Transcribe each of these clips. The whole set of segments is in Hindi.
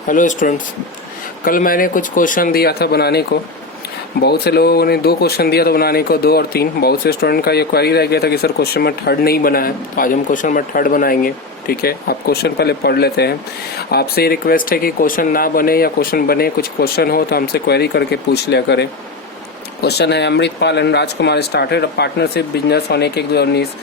हेलो स्टूडेंट्स, कल मैंने कुछ क्वेश्चन दिया था बनाने को। बहुत से लोगों ने 2 क्वेश्चन दिया था बनाने को, 2 और 3। बहुत से स्टूडेंट का ये क्वेरी रह गया था कि सर क्वेश्चन में थर्ड नहीं बना है, तो आज हम क्वेश्चन में थर्ड बनाएंगे। ठीक है, आप क्वेश्चन पहले पढ़ लेते हैं। आपसे रिक्वेस्ट है कि क्वेश्चन ना बने या क्वेश्चन बने, कुछ क्वेश्चन हो तो हमसे क्वेरी करके पूछ लिया करें। क्वेश्चन है, Amritpal and Rajkumar started partnership business on 1/1/2019।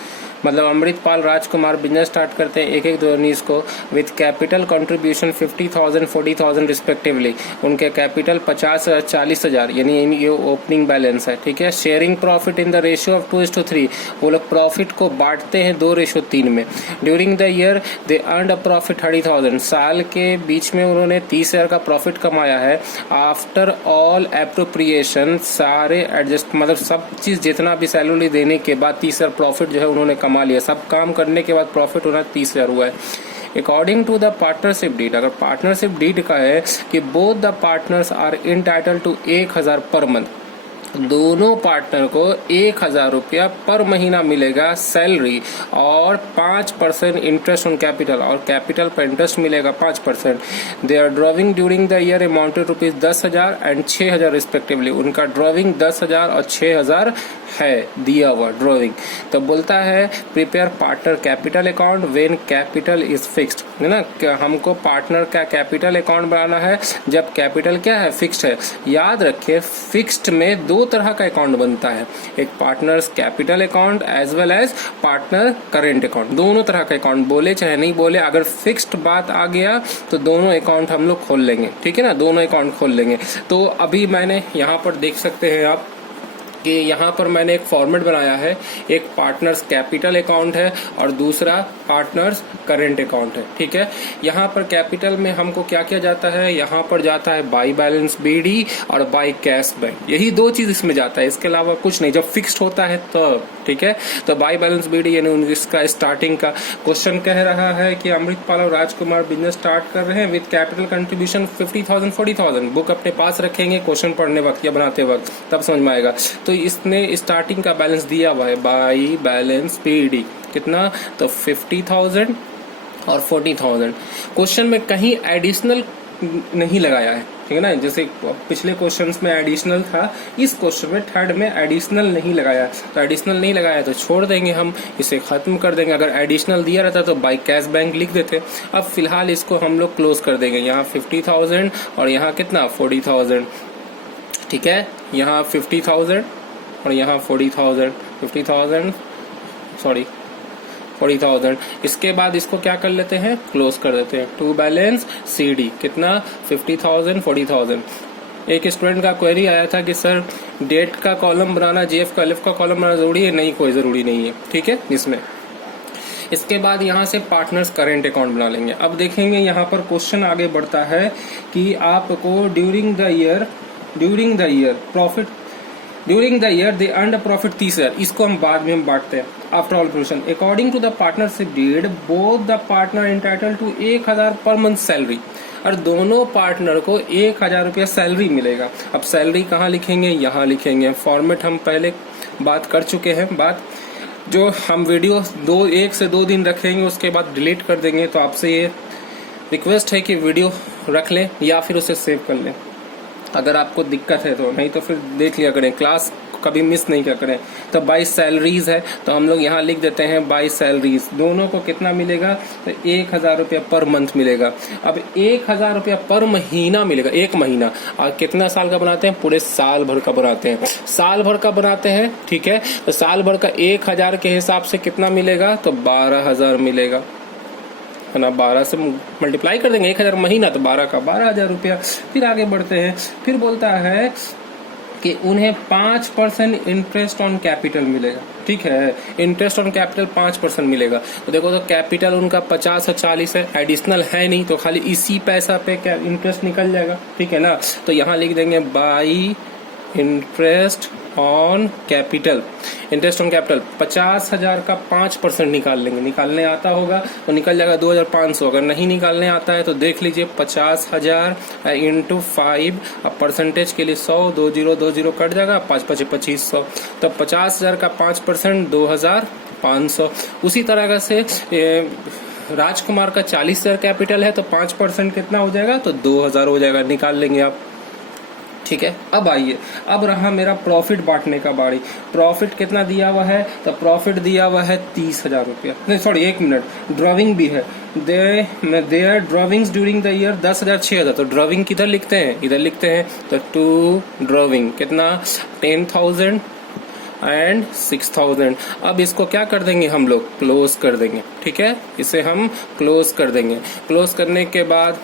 मतलब अमृतपाल राजकुमार बिजनेस स्टार्ट करते हैं 1/1/2019 को विथ कैपिटल कंट्रीब्यूशन 50,000 40,000 रिस्पेक्टिवली। उनके कैपिटल 50,000 40,000 यानी ये ओपनिंग बैलेंस है। ठीक है, sharing profit in the ratio of 2:3। वो लोग प्रॉफिट को बांटते हैं 2:3 में। During the year they earn a profit 30,000। साल के बीच में उन्होंने 30,000 का प्रॉफिट कमाया है। आफ्टर ऑल एप्रोप्रिएशन, सारे एडजस्ट मतलब सब चीज जितना भी सैलरी देने के बाद 30,000 प्रॉफिट जो है उन्होंने कमा लिया। सब काम करने के बाद प्रॉफिट होना 30,000 हुआ है। According to the partnership deed, अगर पार्टनरशिप डीड का है कि both the partners are entitled to 1,000 per month, दोनों पार्टनर को 1,000 रुपया पर महीना मिलेगा सैलरी और 5% इंटरेस्ट ऑन कैपिटल, और कैपिटल पर इंटरेस्ट मिलेगा 5%। They are drawing during the year amounted ₹10,000 and 6,000 respectively. उनका ड्रॉविंग 10,000 और 6,000 है दिया हुआ ड्रॉविंग। तो बोलता है prepare partner capital account when capital is fixed, है ना। हमको पार्टनर का कैपिटल अकाउंट बनाना है जब कैपिटल क्या है, फिक्स्ड है। याद रखिए फिक्स्ड में 2 तरह का अकाउंट बनता है, एक partners capital account as well as partner current account. दोनों तरह का अकाउंट, बोले चाहे नहीं बोले, अगर फिक्स्ड बात आ गया तो दोनों अकाउंट हम लोग खोल लेंगे। ठीक है ना, दोनों अकाउंट खोल लेंगे। तो अभी मैंने यहाँ पर देख सकते हैं आप कि यहाँ पर मैंने एक फॉर्मेट बनाया है। एक पार्टनर्स कैपिटल अकाउंट है और दूसरा पार्टनर्स करेंट अकाउंट है। ठीक है, यहाँ पर कैपिटल में हमको क्या किया जाता है, यहाँ पर जाता है बाई बैलेंस बीडी और बाई कैश बैंक, यही 2 चीज इसमें जाता है, इसके अलावा कुछ नहीं। जब फिक्स्ड होता है तो ठीक है, तो बाई बैलेंस बीडी यानी इसका स्टार्टिंग का क्वेश्चन कह रहा है कि अमृतपाल और राजकुमार बिजनेस स्टार्ट कर रहे हैं विद कैपिटल कंट्रीब्यूशन 50,000 40,000। बुक अपने पास रखेंगे, क्वेश्चन पढ़ने वक्त या बनाते वक्त तब समझ में आएगा। तो इसने स्टार्टिंग का बैलेंस दिया हुआ है बाई बैलेंस पीडी कितना, तो 50,000 और 40,000। क्वेश्चन में कहीं एडिशनल नहीं लगाया है, ठीक है ना। जैसे पिछले क्वेश्चंस में एडिशनल था, इस क्वेश्चन में थर्ड में एडिशनल नहीं लगाया। तो एडिशनल नहीं लगाया तो छोड़ देंगे, हम इसे खत्म कर देंगे। अगर एडिशनल दिया रहता तो बाई कैश बैंक लिख देते। अब फिलहाल इसको हम लोग क्लोज कर देंगे। यहाँ 50,000 और यहाँ कितना 40,000। ठीक है, यहाँ 50,000 और यहाँ 40,000 40,000। इसके बाद इसको क्या कर लेते हैं, क्लोज कर देते हैं। टू बैलेंस सीडी कितना 50,000 40,000। एक स्टूडेंट का क्वेरी आया था कि सर डेट का कॉलम बनाना, जेएफ का एलएफ का कॉलम बनाना जरूरी है? नहीं, कोई जरूरी नहीं है। ठीक है, इसमें इसके बाद यहाँ से पार्टनर्स करेंट अकाउंट बना लेंगे। अब देखेंगे यहाँ पर क्वेश्चन आगे बढ़ता है कि आपको during the year profit during the year they earn a profit 30,000। इसको हम बाद में बांटते हैं after all provision. According to the partnership deed both the partner entitle to 1,000 per month salary, और दोनों पार्टनर को 1,000 रुपया सैलरी मिलेगा। अब सैलरी कहाँ लिखेंगे, यहाँ लिखेंगे। फॉर्मेट हम पहले बात कर चुके हैं। बात जो हम वीडियो 1 से 2 दिन रखेंगे उसके बाद डिलीट कर देंगे। तो आपसे ये रिक्वेस्ट है कि वीडियो रख लें या फिर उसे सेव कर लें अगर आपको दिक्कत है तो, नहीं तो फिर देख लिया करें, क्लास कभी मिस नहीं किया करें। तो बाई सैलरीज है तो हम लोग यहाँ लिख देते हैं बाई सैलरीज। दोनों को कितना मिलेगा, तो 1,000 रुपया पर मंथ मिलेगा। अब 1,000 रुपया पर महीना मिलेगा, 1 महीना। और कितना साल का बनाते हैं, पूरे साल भर का बनाते हैं। साल भर का बनाते हैं, ठीक है। तो साल भर का 1,000 के हिसाब से कितना मिलेगा, तो 12,000 मिलेगा, है ना। 12 से मल्टीप्लाई कर देंगे, 1,000 महीना तो 12 का 12,000 रुपया। फिर आगे बढ़ते हैं, फिर बोलता है कि उन्हें 5% इंटरेस्ट ऑन कैपिटल मिलेगा। ठीक है, इंटरेस्ट ऑन कैपिटल 5% मिलेगा। तो देखो, तो कैपिटल उनका 50 और 40 है, एडिशनल है नहीं, तो खाली इसी पैसा पे क्या इंटरेस्ट निकल जाएगा। ठीक है ना, तो यहाँ लिख देंगे by interest on capital. Interest on capital 50,000 का 5% निकाल लेंगे। निकालने आता होगा तो निकल जाएगा 2,500। अगर नहीं निकालने आता है तो देख लीजिए 50,000 इंटू 5। अब परसेंटेज के लिए 100, 20 कट जाएगा, 5 5 2500। तो 50,000 का 5% 2,500। उसी तरह से राजकुमार का 40,000 कैपिटल है तो 5% कितना हो जाएगा, तो 2,000 हो जाएगा, निकाल लेंगे आप। ठीक है, अब आइए, अब रहा मेरा प्रॉफिट बांटने का बारी। प्रॉफिट कितना दिया हुआ है, तो प्रॉफिट दिया हुआ है 30,000 रुपया, नहीं सॉरी 1 मिनट, ड्राइंग भी है, their drawings during the year 10,000 6,000, तो ड्राइंग किधर लिखते हैं, इधर लिखते हैं, तो टू ड्राइंग कितना 10,000 एंड 6,000। अब इसको क्या कर देंगे हम लोग, क्लोज कर देंगे। ठीक है, इसे हम क्लोज कर देंगे। क्लोज करने के बाद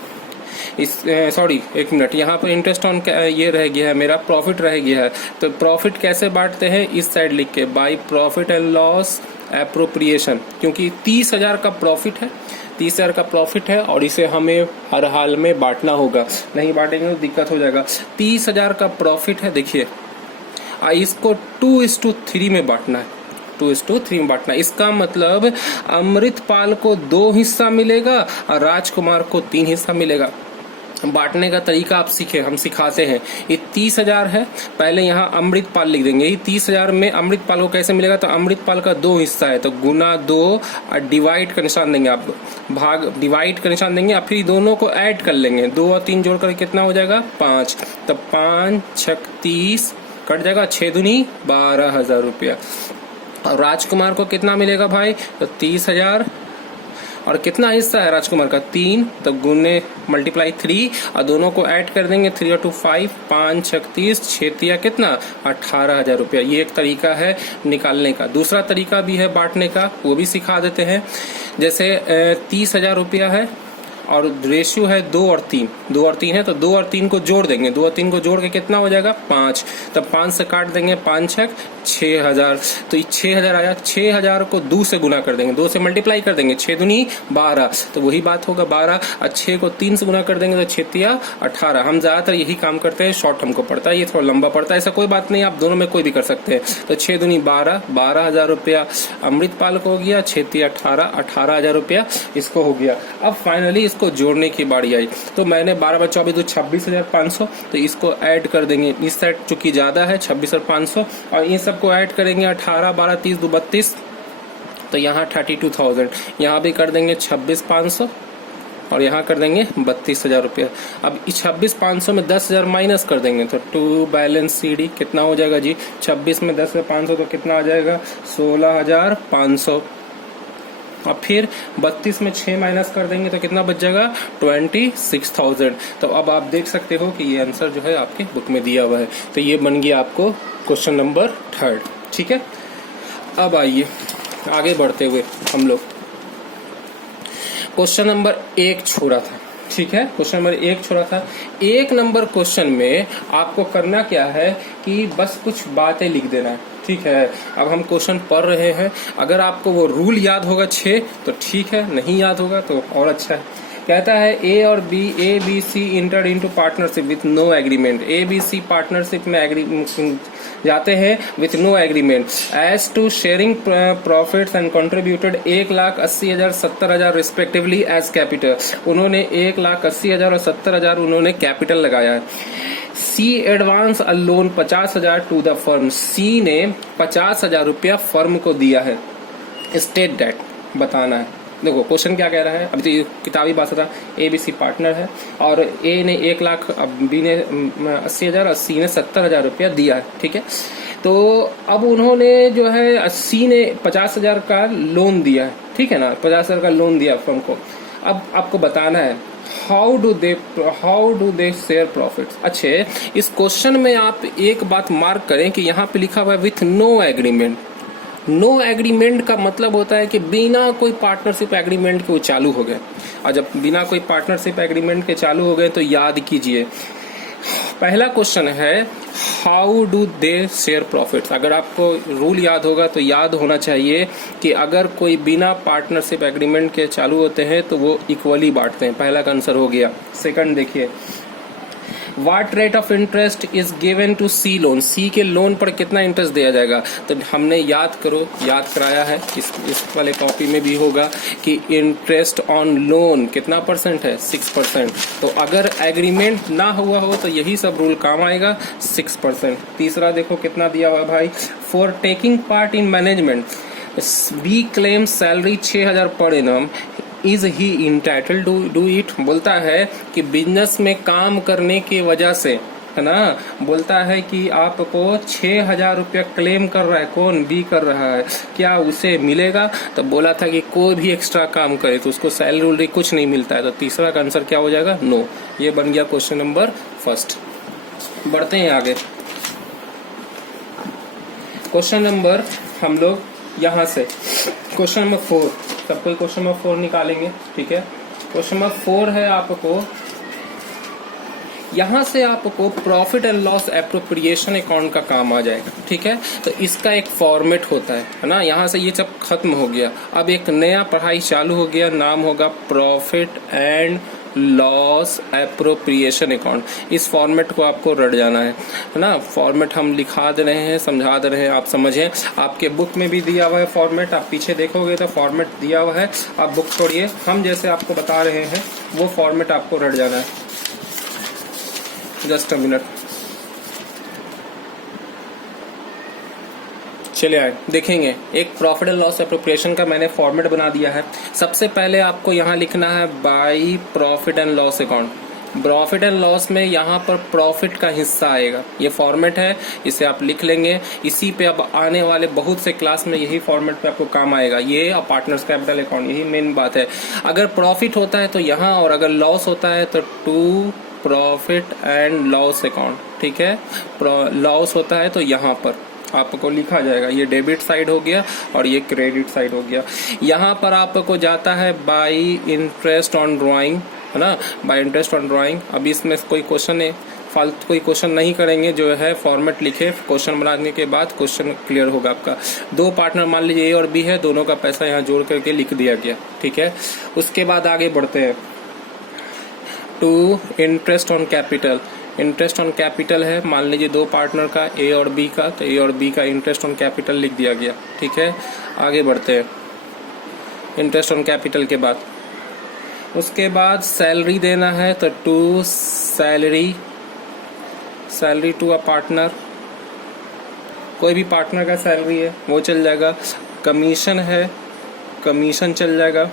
इस सॉरी 1 मिनट, यहाँ पर इंटरेस्ट ऑन ये रह गया है, मेरा प्रॉफिट रह गया है। तो प्रॉफिट कैसे बांटते हैं, इस साइड लिख के, by profit and loss appropriation, क्योंकि 30,000 का प्रॉफिट है, 30,000 का प्रॉफिट है और इसे हमें हर हाल में बांटना होगा, नहीं बांटेंगे तो दिक्कत हो जाएगा। 30,000 का प्रॉफिट है, देखिए इसको 2:3 में बांटना है, 2:3 में बांटना। इसका मतलब अमृतपाल को 2 हिस्सा मिलेगा और राजकुमार को 3 हिस्सा मिलेगा। बांटने का तरीका आप सीखे, हम सिखाते हैं। ये 30,000 है, पहले यहाँ अमृतपाल लिख देंगे। ये 30,000 में अमृतपाल को कैसे मिलेगा, तो अमृतपाल का 2 हिस्सा है, तो गुना 2 और डिवाइड का निशान देंगे आप, भाग डिवाइड का निशान देंगे, और फिर दोनों को ऐड कर लेंगे, 2 और 3 जोड़कर कितना हो जाएगा 5, तो 5 6 30 कट जाएगा, 6 दूनी 12,000 रुपया। और राजकुमार को कितना मिलेगा भाई, तो 30,000, और कितना हिस्सा है राजकुमार का 3, तो गुने मल्टीप्लाई 3 और दोनों को ऐड कर देंगे, 3 और 2 5, 5 6 30, 6 कितना 18,000 रुपया। ये एक तरीका है निकालने का। दूसरा तरीका भी है बांटने का, वो भी सिखा देते हैं। जैसे 30,000 रुपया है और रेशियो है 2 और 3, 2 और 3 है, तो 2 और 3 को जोड़ देंगे, 2 और 3 को जोड़ के कितना हो जाएगा 5, तब 5 से काट देंगे, 5 6 6,000, तो ये 6,000 आया। 6,000 को 2 से गुना कर देंगे, 2 से मल्टीप्लाई कर देंगे, 6 दूनी 12, तो वही बात होगा 12, और 6 को 3 से गुना कर देंगे तो 6 तिया 18। हम ज्यादातर यही काम करते हैं, शॉर्ट हमको पड़ता है, ये थोड़ा लंबा पड़ता है, ऐसा कोई बात नहीं, आप दोनों में कोई भी कर सकते हैं। तो 6 दूनी 12, 12,000 रुपया अमृतपाल को हो गया, 6 तिया 18, 18,000 रुपया इसको हो गया। अब फाइनली इसको जोड़ने की बारी आई, तो मैंने 12 बार 24 तो 26,500, तो इसको ऐड कर देंगे, इस साइड चूंकि ज्यादा है 26,500, और इन सबको ऐड करेंगे, 18 12 30 2 32, तो यहाँ 32,000, यहाँ भी कर देंगे 26,500 और यहाँ कर देंगे 32,000 रुपया। अब इस 26,500 में 10,000 माइनस कर देंगे, तो टू बैलेंस CD कितना हो जाएगा जी, 26 में 10,500 तो कितना आ जाएगा 16,500, और फिर 32 में 6 माइनस कर देंगे तो कितना बच जाएगा 26,000। तो अब आप देख सकते हो कि ये आंसर जो है आपके बुक में दिया हुआ है। तो ये बन गया आपको क्वेश्चन नंबर 3। ठीक है, अब आइए आगे बढ़ते हुए हम लोग क्वेश्चन नंबर 1 छोड़ा था। ठीक है, क्वेश्चन नंबर 1 छोड़ा था। 1 नंबर क्वेश्चन में आपको करना क्या है कि बस कुछ बातें लिख देना है। ठीक है, अब हम क्वेश्चन पढ़ रहे हैं, अगर आपको वो रूल याद होगा 6 तो ठीक है, नहीं याद होगा तो और अच्छा है। कहता है ए और B, A B C entered into partnership with no agreement. A B C partnership में जाते हैं with no agreement as to sharing profits and contributed 1,80,000 70,000 respectively as capital. उन्होंने 1,80,000 और 70,000 उन्होंने कैपिटल लगाया है। C advance a loan 50,000 to the firm. C ने 50,000 रुपया फर्म को दिया है। स्टेट डेट बताना है। देखो क्वेश्चन क्या कह रहा है, अभी तो ये किताबी भाषा था। ए बी सी पार्टनर है और ए ने 1 लाख, बी ने 80,000 और सी ने 70,000 रुपया दिया है। ठीक है, तो अब उन्होंने जो है सी ने 50,000 का लोन दिया है। ठीक है ना, 50,000 का लोन दिया फर्म को। अब आपको बताना है how do they share profits. अच्छे, इस क्वेश्चन में आप एक बात मार्क करें कि यहाँ पे लिखा हुआ है with no agreement. No agreement का मतलब होता है कि बिना कोई पार्टनरशिप एग्रीमेंट के वो चालू हो गए, और जब बिना कोई पार्टनरशिप एग्रीमेंट के चालू हो गए तो याद कीजिए, पहला क्वेश्चन है how do they share profits. अगर आपको रूल याद होगा तो याद होना चाहिए कि अगर कोई बिना पार्टनरशिप एग्रीमेंट के चालू होते हैं तो वो इक्वली बांटते हैं। पहला का आंसर हो गया। सेकंड देखिए, what rate of interest is given to C loan. C के लोन पर कितना इंटरेस्ट दिया जाएगा, तो हमने याद कराया है, इस वाले कॉपी में भी होगा कि इंटरेस्ट ऑन लोन कितना परसेंट है 6%। तो अगर एग्रीमेंट ना हुआ हो तो यही सब रूल काम आएगा 6%। तीसरा देखो कितना दिया हुआ भाई, for taking part in management B claim salary 6,000 per annum is he entitled to do it, बोलता है कि बिजनेस में काम करने की वजह से, है ना, बोलता है कि आपको 6,000 रुपया क्लेम कर रहा है, कौन, बी कर रहा है, क्या उसे मिलेगा? तो बोला था कि कोई भी एक्स्ट्रा काम करे तो उसको सैलरी उलरी कुछ नहीं मिलता है। तो तीसरा का आंसर क्या हो जाएगा? नो। ये बन गया क्वेश्चन नंबर फर्स्ट। बढ़ते हैं आगे। क्वेश्चन नंबर हम लोग यहां से क्वेश्चन नंबर 4, सब कोई क्वेश्चन नंबर 4 निकालेंगे, ठीक है। क्वेश्चन नंबर 4 है आपको, यहां से आपको profit and loss appropriation account का काम आ जाएगा, ठीक है। तो इसका एक फॉर्मेट होता है ना। यहां से ये सब खत्म हो गया, अब एक नया पढ़ाई चालू हो गया, नाम होगा profit and loss appropriation account. इस फॉर्मेट को आपको रट जाना है ना। फॉर्मेट हम लिखा दे रहे हैं, समझा दे रहे हैं, आप समझें। आपके बुक में भी दिया हुआ है फॉर्मेट, आप पीछे देखोगे तो फॉर्मेट दिया हुआ है। आप बुक छोड़िए, हम जैसे आपको बता रहे हैं वो फॉर्मेट आपको रट जाना है। जस्ट अ मिनट, चले आए देखेंगे। एक प्रॉफिट एंड लॉस एप्रोप्रिएशन का मैंने फॉर्मेट बना दिया है। सबसे पहले आपको यहाँ लिखना है by profit and loss account. Profit and loss में यहाँ पर प्रॉफिट का हिस्सा आएगा, ये फॉर्मेट है, इसे आप लिख लेंगे। इसी पे अब आने वाले बहुत से क्लास में यही फॉर्मेट पे आपको काम आएगा। ये और पार्टनर्स कैपिटल अकाउंट, यही मेन बात है। अगर प्रॉफिट होता है तो यहाँ, और अगर लॉस होता है तो to profit and loss account, ठीक है। लॉस होता है तो यहाँ पर आपको लिखा जाएगा। ये डेबिट साइड हो गया और ये क्रेडिट साइड हो गया। यहाँ पर आपको जाता है बाई इंटरेस्ट ऑन ड्राइंग, है ना, बाई इंटरेस्ट ऑन ड्राइंग। अभी इसमें कोई क्वेश्चन है, फालतू कोई क्वेश्चन नहीं करेंगे, जो है फॉर्मेट लिखे, क्वेश्चन बनाने के बाद क्वेश्चन क्लियर होगा आपका। दो पार्टनर मान लीजिए ए और बी है, दोनों का पैसा यहाँ जोड़ करके लिख दिया गया, ठीक है। उसके बाद आगे बढ़ते हैं to interest on capital. Interest on capital है, मान लीजिए दो पार्टनर का, ए और बी का, तो ए और बी का इंटरेस्ट ऑन कैपिटल लिख दिया गया, ठीक है। आगे बढ़ते हैं इंटरेस्ट ऑन कैपिटल के बाद। उसके बाद सैलरी देना है तो to salary, salary to a partner, कोई भी पार्टनर का सैलरी है वो चल जाएगा। कमीशन है, कमीशन चल जाएगा,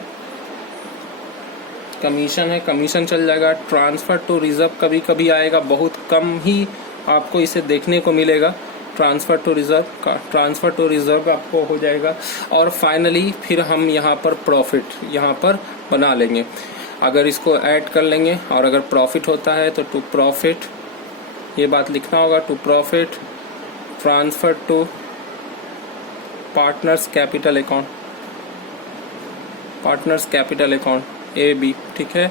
कमीशन है, कमीशन चल जाएगा। ट्रांसफर टू रिजर्व कभी कभी आएगा, बहुत कम ही आपको इसे देखने को मिलेगा। ट्रांसफर टू रिजर्व का, ट्रांसफर टू रिजर्व आपको हो जाएगा। और फाइनली फिर हम यहाँ पर प्रॉफिट यहाँ पर बना लेंगे। अगर इसको ऐड कर लेंगे और अगर प्रॉफिट होता है तो टू प्रॉफिट, ये बात लिखना होगा, to profit transfer to partners capital account, partners capital account A B, ठीक है।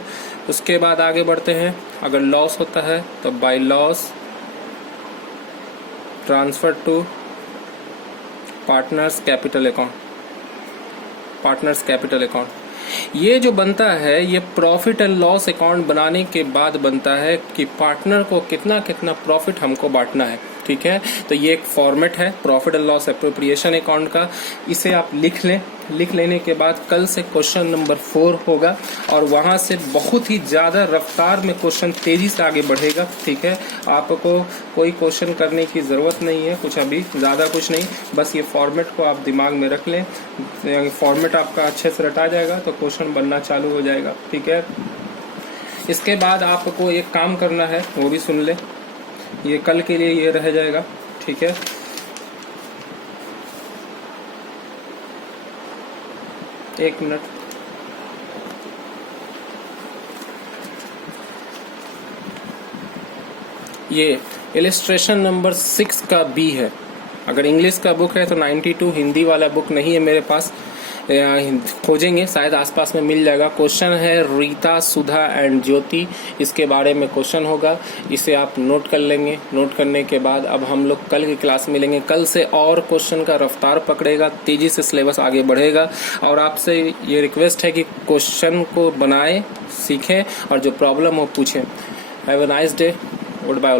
उसके बाद आगे बढ़ते हैं। अगर लॉस होता है तो by loss transfer to partners capital account, partners capital account. ये जो बनता है ये प्रॉफिट एंड लॉस अकाउंट बनाने के बाद बनता है कि पार्टनर को कितना कितना प्रॉफिट हमको बांटना है, ठीक है। तो ये एक फॉर्मेट है profit and loss appropriation account का, इसे आप लिख लें। लिख लेने के बाद कल से क्वेश्चन नंबर 4 होगा और वहां से बहुत ही ज्यादा रफ्तार में क्वेश्चन तेजी से आगे बढ़ेगा, ठीक है। आपको कोई क्वेश्चन करने की जरूरत नहीं है, कुछ अभी ज्यादा कुछ नहीं, बस ये फॉर्मेट को आप दिमाग में रख लें। फॉर्मेट आपका अच्छे से रटा जाएगा तो क्वेश्चन बनना चालू हो जाएगा, ठीक है। इसके बाद आपको एक काम करना है, वो भी सुन ले, ये कल के लिए ये रह जाएगा, ठीक है। एक मिनट, ये इलिस्ट्रेशन नंबर 6 का बी है। अगर इंग्लिश का बुक है तो 92, हिंदी वाला बुक नहीं है मेरे पास, खोजेंगे शायद आसपास में मिल जाएगा। क्वेश्चन है रीता, सुधा एंड ज्योति, इसके बारे में क्वेश्चन होगा, इसे आप नोट कर लेंगे। नोट करने के बाद अब हम लोग कल की क्लास मिलेंगे। कल से और क्वेश्चन का रफ्तार पकड़ेगा, तेजी से सिलेबस आगे बढ़ेगा। और आपसे ये रिक्वेस्ट है कि क्वेश्चन को बनाएं, सीखें और जो प्रॉब्लम हो पूछें। Have a nice day, good bye.